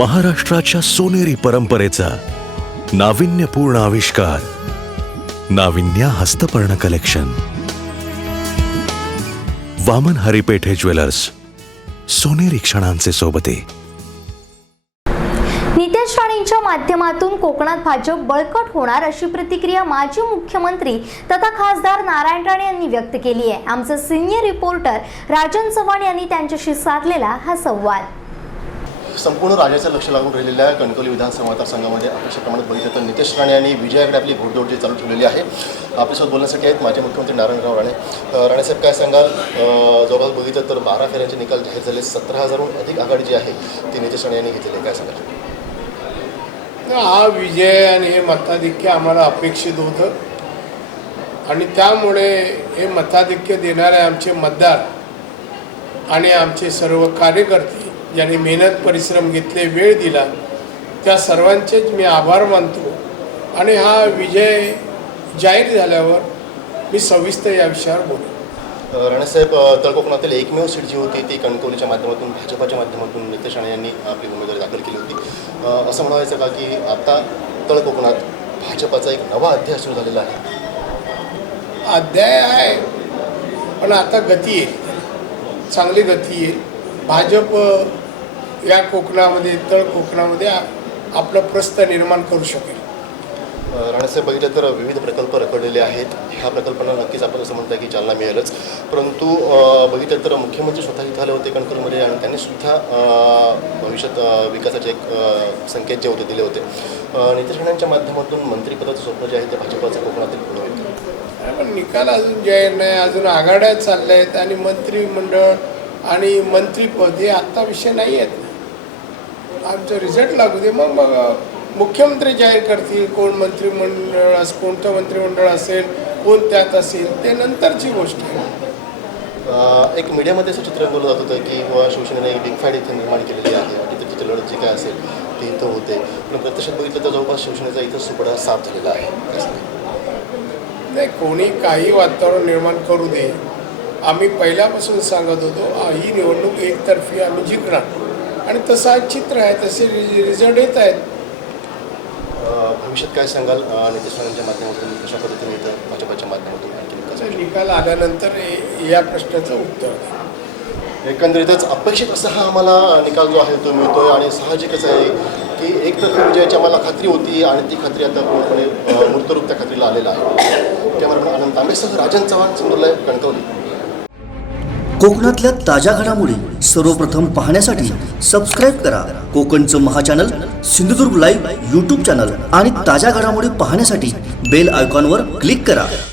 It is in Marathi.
महाराष्ट्राच्या सोनेरी परंपरेचा नाविन्यपूर्ण आविष्कार, नाविन्या हस्तपर्ण कलेक्शन। वामन हरिपेठे ज्वेलर्स, सोनेरी क्षणांचे सोबते। नितेश राणेंच्या माध्यमातून कोकणात भाजप बळकट होणार अशी प्रतिक्रिया माजी मुख्यमंत्री तथा खासदार नारायण राणे यांनी व्यक्त केली आहे। आमचे सिनियर रिपोर्टर राजन चव्हाण यांनी त्यांच्याशी साधलेला हा संवाद। संपूर्ण राज्याचं लक्ष लागून राहिलेल्या कणकवली विधानसभा मतदारसंघामध्ये अपेक्षेप्रमाणे बघितलं तर नितेश राणे यांनी विजयाकडे आपली घोडदौड जी चालू ठेवलेली आहे। आपल्यासोबत बोलण्यासाठी आहेत माजी मुख्यमंत्री नारायणराव राणे। राणेसाहेब, काय सांगाल? जवळपास बघितलं तर 12 फेऱ्यांचे निकाल जाहीर झाले, 17,000हून अधिक आघाडी जी आहे ती नितेश राणे यांनी घेतलेली आहे, काय सांगाल? हा विजय आणि हे मताधिक्य आम्हाला अपेक्षित होतं आणि त्यामुळे हे मताधिक्य देणारे आमचे मतदार आणि आमचे सर्व कार्यकर्ते ज्यांनी मेहनत परिश्रम घेतले, वेळ दिला, त्या सर्वांचेच मी आभार मानतो। आणि हा विजय जाहीर झाल्यावर मी सविस्तर या विषयावर बोलतो। राणेसाहेब, तळकोकणातील एकमेव सीट जी होती ती कणकवलीच्या माध्यमातून, भाजपाच्या माध्यमातून नितेश राणे यांनी आपली उमेदवारी दाखल केली होती। असं म्हणायचं का की आता तळकोकणात भाजपाचा एक नवा अध्याय सुरू झालेला आहे? अध्याय आहे, पण आता गती येईल, चांगली गती येईल। भाजप या कोकणामध्ये, तळ कोकणामध्ये आपलं प्रस्थ निर्माण करू शकेल। राणेसाहेब, बघितलं तर विविध प्रकल्प रखडलेले आहेत, ह्या प्रकल्पांना नक्कीच आपण असं म्हणताय की चालना मिळेलच, परंतु बघितलं तर मुख्यमंत्री स्वतः इथं आले होते कणकवलीमध्ये आणि त्यांनी सुद्धा भविष्यात विकासाचे एक संकेत जे होते दिले होते। नितेश राणेंच्या माध्यमातून मंत्रिपदाचं स्वप्न जे आहे ते भाजपाचं कोकणातील पूर्ण होईल, पण निकाल अजून जाहीर नाही, अजून आघाड्या चालल्या आहेत आणि मंत्रिमंडळ आणि मंत्रीपद हे आत्ता विषय नाही आहेत। आमचं रिझल्ट लागू दे, मग मुख्यमंत्री जाहीर करतील कोण मंत्रिमंडळ, कोणतं मंत्रिमंडळ असेल, कोण त्यात असेल, ते नंतरची गोष्ट आहे। एक मीडियामध्ये असं चित्र रंगवलं जात होतं की शिवसेनेने एक बिग फाईट इथे निर्माण केलेली आहे आणि तिथे लढत जी काय असेल ती इथं होते, पण प्रत्यक्षात बघितलं तर जवळपास शिवसेनेचा इथं सुपडा साफ झालेला आहे। नाही, कोणी काही वातावरण निर्माण करू दे, आम्ही पहिल्यापासून सांगत होतो ही निवडणूक एकतर्फी आम्ही जिंकणार आणि तसं आज चित्र आहे, तसे रिझल्ट येत आहेत। भविष्यात काय सांगाल? नितेश राणेंच्या माध्यमातून कशा पद्धतीने येतं, भाजपाच्या माध्यमातून आणखी निकाल आल्यानंतर या प्रश्नाचं उत्तर एकंदरीतच अपेक्षित असा हा आम्हाला निकाल जो आहे तो मिळतोय आणि साहजिकच आहे की एकतर्फी विजयाची आम्हाला खात्री होती आणि ती खात्री आता पूर्णपणे मूर्तरूप त्या खात्रीला आलेला आहे। कॅमेरामॅन आनंद तांबेसह राजन चव्हाण, सिंधुदुर्ग, कणकवली। कोकणातल्या ताज्या घडामोडी सर्वप्रथम पाहण्यासाठी सबस्क्राईब करा कोकणचं महाचॅनल सिंधुदुर्ग लाईव्ह यूट्यूब चॅनल आणि ताज्या घडामोडी पाहण्यासाठी बेल आयकॉनवर क्लिक करा।